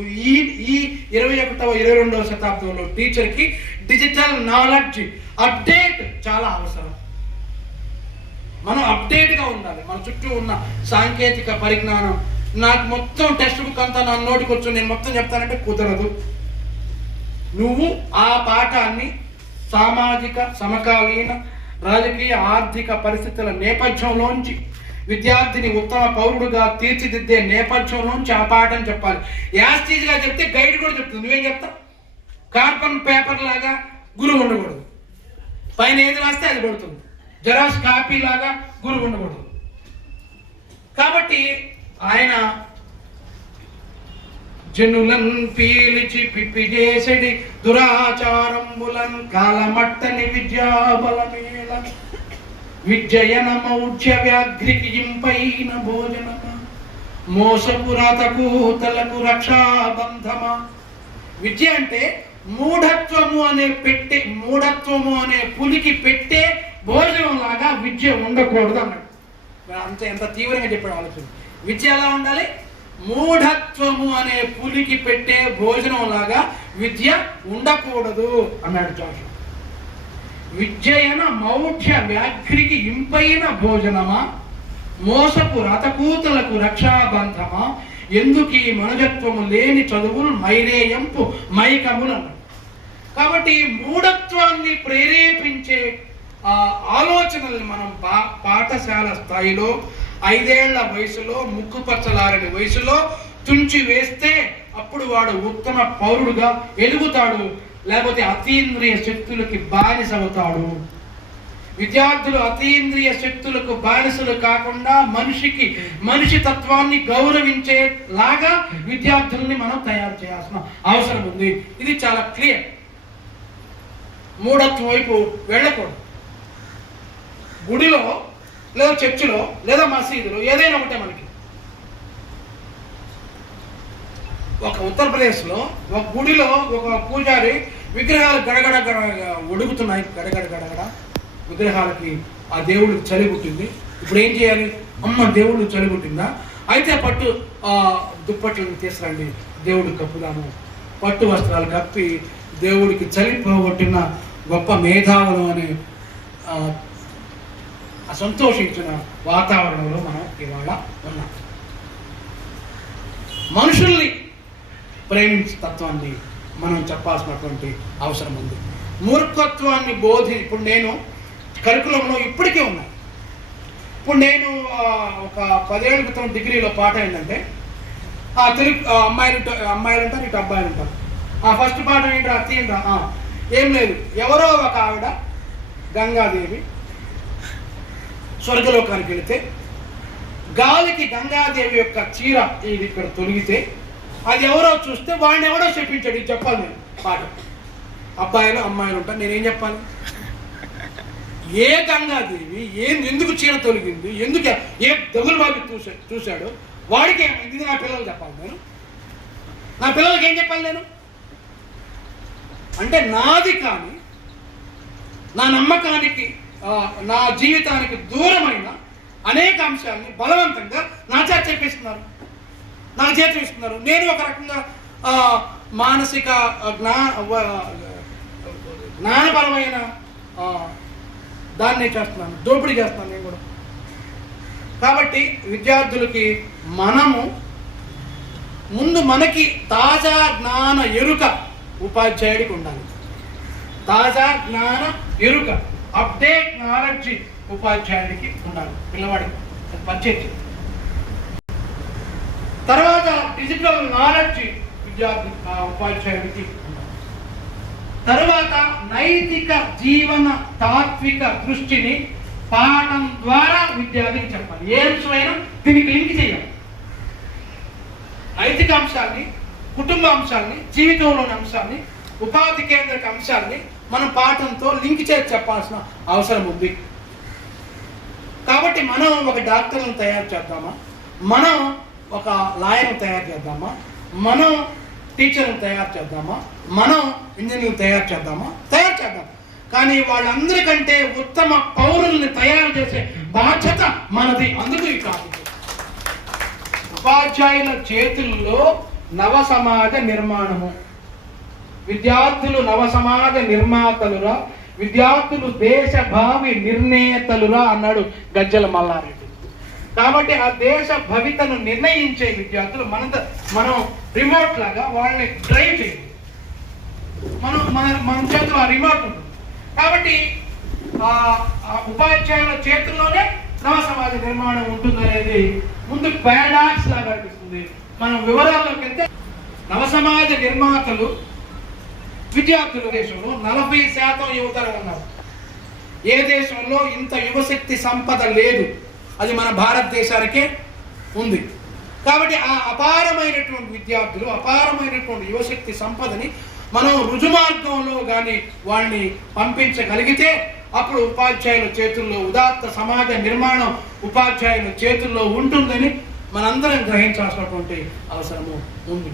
ఈ ఈ ఇరవై ఒకటవ ఇరవై రెండవ శతాబ్దంలో టీచర్కి డిజిటల్ నాలెడ్జ్ అప్డేట్ చాలా అవసరం. మనం అప్డేట్గా ఉండాలి. మన చుట్టూ ఉన్న సాంకేతిక పరిజ్ఞానం. నాకు మొత్తం టెక్స్ట్ బుక్ అంతా నా నోటికి వచ్చు నేను మొత్తం చెప్తానంటే కుదరదు. నువ్వు ఆ పాఠాన్ని సామాజిక సమకాలీన రాజకీయ ఆర్థిక పరిస్థితుల నేపథ్యంలోంచి విద్యార్థిని ఉత్తమ పౌరుడుగా తీర్చిదిద్దే నేపథ్యంలోంచి ఆ పాఠం చెప్పాలి యాస్టీజ్గా చెప్తే గైడ్ కూడా చెప్తుంది. నువ్వేం చెప్తావు? కార్బన్ పేపర్ లాగా గురువు ఉండకూడదు. పైన ఏది రాస్తే అది పడుతుంది. జెరాక్స్ కాపీ లాగా గురువు ఉండకూడదు. కాబట్టి ఆయన జనులన్ పీలిచి పిప్పి చేసడి దురాచారంబులన్ కాలమట్టని విద్యాబలమేల విద్యయన వ్యాఘ్రికింపైన వ్యాఘ్రికి భోజనమా? మోసపురాతకు తలకు రక్షాబంధమా? విద్య అంటే మూఢత్వము అనే పెట్టే మూఢత్వము అనే పులికి పెట్టే భోజనం లాగా విద్య ఉండకూడదు అన్నాడు అంత ఎంత తీవ్రంగా చెప్పాడు ఆలోచన. విద్య ఎలా ఉండాలి? మూఢత్వము అనే పులికి పెట్టే భోజనం లాగా విద్య ఉండకూడదు అన్నాడు జోషం విద్యయన మౌఢ్య వ్యాఘ్రికి ఇంపైన భోజనమా? మోసపు రథకూతలకు రక్షాబంధమా? ఎందుకు ఈ మనుజత్వము లేని చదువులు మైరేయంపు మైకములు? కాబట్టి మూఢత్వాన్ని ప్రేరేపించే ఆ, ఆలోచనల్ని మనం పా పాఠశాల స్థాయిలో ఐదేళ్ళ వయసులో ముక్కుపచ్చలారని వయసులో తుంచి వేస్తే అప్పుడు వాడు ఉత్తమ పౌరుడుగా ఎదుగుతాడు. లేకపోతే అతీంద్రియ శక్తులకి బానిస అవుతాడు విద్యార్థులు అతీంద్రియ శక్తులకు బానిసలు కాకుండా మనిషికి మనిషి తత్వాన్ని గౌరవించేలాగా విద్యార్థుల్ని మనం తయారు చేయాల్సిన అవసరం ఉంది. ఇది చాలా క్లియర్. మూఢత్వం వైపు వెళ్ళకూడదు. గుడిలో లేదా చర్చిలో లేదా మసీదులో ఏదైనా ఒకటే మనకి. ఒక ఉత్తరప్రదేశ్లో ఒక గుడిలో ఒక పూజారి విగ్రహాలు గడగడ గడ ఒడుగుతున్నాయి గడగడ గడగడ. విగ్రహాలకి ఆ దేవుడికి చలిగుట్టింది. ఇప్పుడు ఏం చేయాలి? అమ్మ దేవుడు చలిగుట్టిందా? అయితే పట్టు దుప్పట్లను తీసుకురండి. దేవుడు కప్పుదాము. పట్టు వస్త్రాలు కప్పి దేవుడికి చలి పోగొట్టిన గొప్ప మేధావులు అని సంతోషించిన వాతావరణంలో మనం ఇవాళ ఉన్నాం. మనుషుల్ని ప్రేమించే తత్వాన్ని మనం చెప్పాల్సినటువంటి అవసరం ఉంది. మూర్ఖత్వాన్ని బోధి ఇప్పుడు నేను కరికులంలో ఇప్పటికే ఉన్నాను ఇప్పుడు నేను ఒక పదేళ్ళ క్రితం డిగ్రీలో పాట ఏంటంటే ఆ తెలుగు అమ్మాయిలు అమ్మాయిలు అంటారు ఇటు అబ్బాయిలు అంటారు ఆ ఫస్ట్ పాట ఏంటి అత్తి ఏంటా ఆ, ఏం లేదు. ఎవరో ఒక ఆవిడ గంగాదేవి స్వర్గలోకానికి వెళితే గాలికి గంగాదేవి యొక్క చీర ఇది ఇక్కడ తొలిగితే అది ఎవరో చూస్తే వాడిని ఎవరో చెప్పించాడు ఇది చెప్పాలి నేను. పాట అబ్బాయిలు అమ్మాయిలు ఉంటారు నేనేం చెప్పాలి? ఏ గంగాదేవి ఏం ఎందుకు చీర తొలగింది ఎందుకు ఏ దగులు బాబు చూసా చూశాడు వాడికి ఏమైంది ఇది నా పిల్లలు చెప్పాలి నేను. నా పిల్లలకి ఏం చెప్పాలి నేను? అంటే నాది కానీ నా నమ్మకానికి నా జీవితానికి దూరమైన అనేక అంశాలని బలవంతంగా నా చేత చెప్పేస్తున్నారు. నా చేత ఇస్తున్నారు నేను ఒక రకంగా మానసిక జ్ఞా జ్ఞానపరమైన దాన్ని చేస్తున్నాను. దోపిడీ చేస్తున్నాను నేను కూడా. కాబట్టి విద్యార్థులకి మనము ముందు మనకి తాజా జ్ఞాన ఎరుక ఉపాధ్యాయుడికి ఉండాలి. తాజా జ్ఞాన ఎరుక అప్డేట్ నాలెడ్జ్ ఉపాధ్యాయుడికి ఉండాలి. పిల్లవాడికి పరిచయం తర్వాత డిజిటల్ నాలెడ్జ్ విద్యార్థి ఉపాధ్యాయుడికి తర్వాత నైతిక జీవన తాత్విక దృష్టిని పాఠం ద్వారా విద్యార్థికి చెప్పాలి. ఏ అంశమైనా దీనికి లింక్ చేయాలి. నైతిక అంశాన్ని కుటుంబ అంశాన్ని జీవితంలోని అంశాన్ని ఉపాధి కేంద్రక అంశాన్ని మనం పాఠంతో లింక్ చేసి చెప్పాల్సిన అవసరం ఉంది. కాబట్టి మనం ఒక డాక్టర్లను తయారు చేద్దామా? మనం ఒక లాయర్ని తయారు చేద్దామా? మనం టీచర్ని తయారు చేద్దామా? మనం ఇంజనీర్ తయారు చేద్దామా? తయారు చేద్దాం. కానీ వాళ్ళందరికంటే ఉత్తమ పౌరుల్ని తయారు చేసే బాధ్యత మనది అందుకు ఈ కాదు. ఉపాధ్యాయుల చేతుల్లో నవ సమాజ నిర్మాణము. విద్యార్థులు నవ సమాజ నిర్మాతలురా విద్యార్థులు దేశ భావి నిర్ణేతలురా అన్నాడు గజ్జల మల్లారెడ్డి. కాబట్టి ఆ దేశ భవితను నిర్ణయించే విద్యార్థులు మన మనం రిమోట్ లాగా వాళ్ళని డ్రైవ్ చేయాలి మనం మన మన చేతిలో ఆ రిమోట్ ఉంటుంది. కాబట్టి ఆ ఉపాధ్యాయుల చేతుల్లోనే నవ సమాజ నిర్మాణం ఉంటుందనేది ముందు పారాడాక్స్ లాగా అనిపిస్తుంది. మనం వివరాల్లోకి వెళ్తే నవ సమాజ నిర్మాతలు విద్యార్థుల దేశంలో? నలభై శాతం యువతలు ఉన్నారు. ఏ దేశంలో ఇంత యువశక్తి సంపద లేదు? అది మన భారతదేశానికే ఉంది. కాబట్టి ఆ అపారమైనటువంటి విద్యార్థులు అపారమైనటువంటి యువశక్తి సంపదని మనం రుజుమార్గంలో కానీ వాళ్ళని పంపించగలిగితే అప్పుడు ఉపాధ్యాయుల చేతుల్లో ఉదాత్త సమాజ నిర్మాణం ఉపాధ్యాయుల చేతుల్లో ఉంటుందని మనందరం గ్రహించాల్సినటువంటి అవసరము ఉంది.